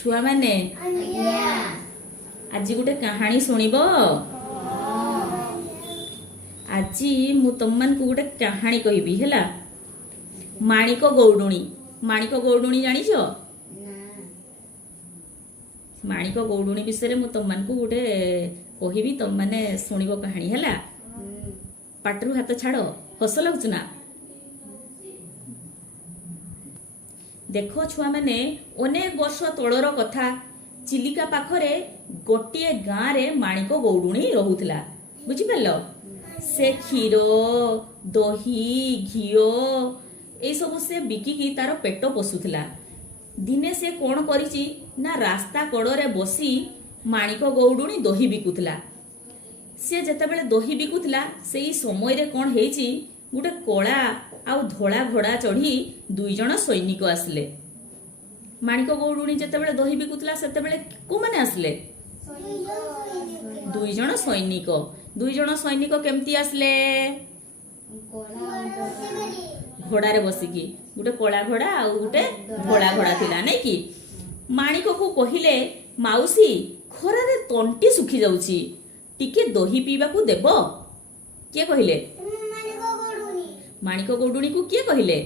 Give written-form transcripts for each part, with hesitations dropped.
छुआ मैंने आज गोटे कहानी शुणिब। आज मु तुम मान को गोटे कहानी कहबी हैला। माणिक गौडुणी। माणिक गौडुणी जानिछ? माणिक गौडुणी विषय मु तुम मान को गोटे कहबी, तुम माने शुणिब कहानी हैला। पाटरू हाथ छाड़, हस लगुच ना। देख छुआ मैंने अनेक वर्ष तलर कथा, चिलिका पाखरे गोटे गाँव रे माणिक गौडुणी रहुतला। बुझिपाल? से क्षीर दही घीओ ए सब से बिकिकी तार पेट पोषुला। दिने से कौन करिची ना रास्ता कड़े बसी माणिक गौडुणी दही बिकुला। से जेतेबेले दही बिकुला सेई समय रे कौन हेची, गोटे कला आउ धोला घोड़ा चढ़ी दुई जन सैनिक आसले। माणिक गौडुणी जेतेबेले दही बिकुला सेतेबेले को माने आसले? दुई जन सैनिक। दुई जन सैनिक केमती आसले? घोड़ा रे बसिकी। गोटे कला घोड़ा आउ गोटे धोला घोड़ा थिला नै कि। माणिक को कहिले, माउसी खरा रे तंटी सुखी जाउची, टिके दही पीबा को देबो? के कहिले? माणिक गौडुणी को किए कहले?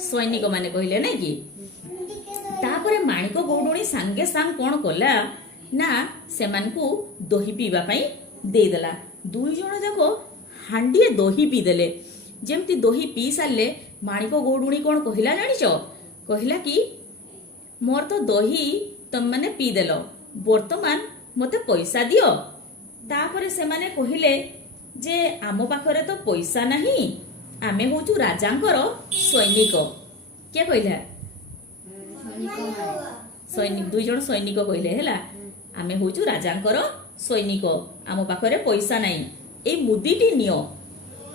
सैनिक माने कहले नै कि। तापरे माणिक गौडुणी सांगे सांग कोन कला ना सेमान को दही पीबा पई दे देला। दुई जण जाको हांडीए दही पी देले। जेमती दही पी सारले माणिक गौडुणी कोन कहिला जानिचो? कहिला कि मोर तो दही तम माने पी देलो, वर्तमान मते पैसा दियो। तापरे से माने कहिले जे आमो पाखरे तो पैसा नहीं, आमे होचु राजांकर सैनिक। के कहला? सैनिक। दुई जन सैनिक कहले हैला, आमे होचु राजांकर सैनिक, आमो पाखरे पैसा नहीं, ए मुदीटी नियो,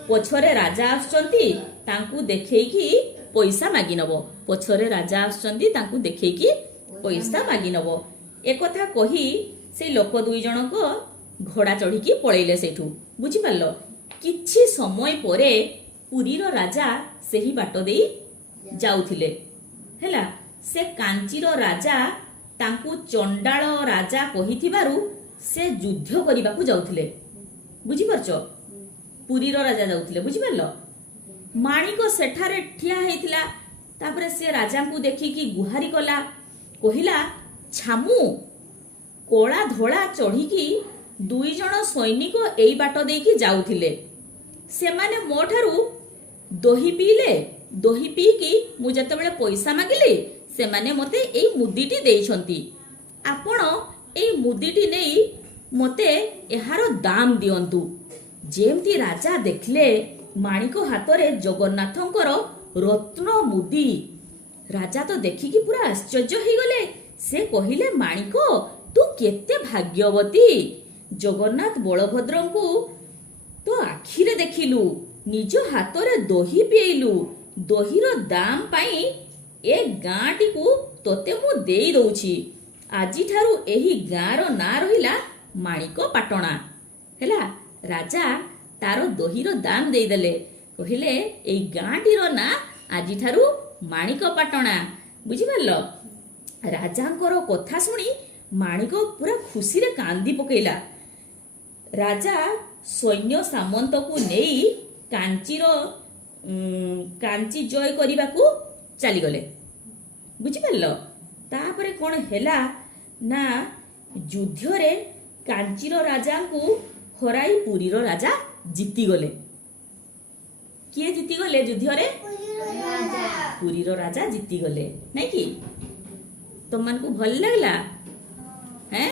पछरे राजा आछंती तांकू देखेकी पैसा मागी नबो। पछरे राजा आछंती तांकू देखेकी पैसा मागी नबो। ए कथा कही से लोक दुई जन को घोड़ा चढ़ी पळैले सेठू। बुझी पारलो? किछि समय परे पुरीर राजा सेही बाट देई जाउथिले हैला। से कांचीर राजा तांकू चंडाळ राजा कहिथिबारु से युद्ध करिबाकू जाउथिले। बुझी परछो? पुरीर राजा जाउथिले। बुझी पारलो? माणिक सेठारे ठिया हेतिला। तापरे से राजा को देखिकी गुहारी कला, कहिला, छामू कोला धोला चढ़ी दुई जन सैनिक एई बाट देकी जाउथिले। सेमाने मोठारू दही पीले। दही पीकी मु जतेबेले पैसा मागिले सेमाने मते एई मुदीटी देइछंती। आपण एई मुदीटी नेई मते एहारो दाम दियंतु। जेमती राजा देखले माणिक हातरे जगन्नाथंकर रत्न मुदी, राजा तो देखिकी पूरा आश्चर्य हो गले। से कहिले, माणिक तू केते भाग्यवती, जगन्नाथ बलभद्रंकु तो आखिरे देखिलु, निज हातरे दही पिएलु, दहीर दाम पाई ए गाँटी को तोते मु देई दउछि। आजि ठारू एही गाँर ना रहिला माणिक पाटणा हैला। राजा तारो दहीर दाम देई देले, कहिले एई गाँटीर ना आजि ठारू माणिक पाटणा। बुझि पारलो? राजांकर कथा सुनी माणिक पूरा खुशी रे कांदी पकेला। राजा सैन्य सामंत को नेई कांची जय करिबा को चली गले। बुझि पारलो? तापरे कोन हैला ना युद्ध रे कांचीर राजा को हराई पुरीर राजा जीती गले। किए जीती गले युद्ध रे? पुरीर राजा जीती गले। नहीं कि तुम मन को भल लगला? हैं?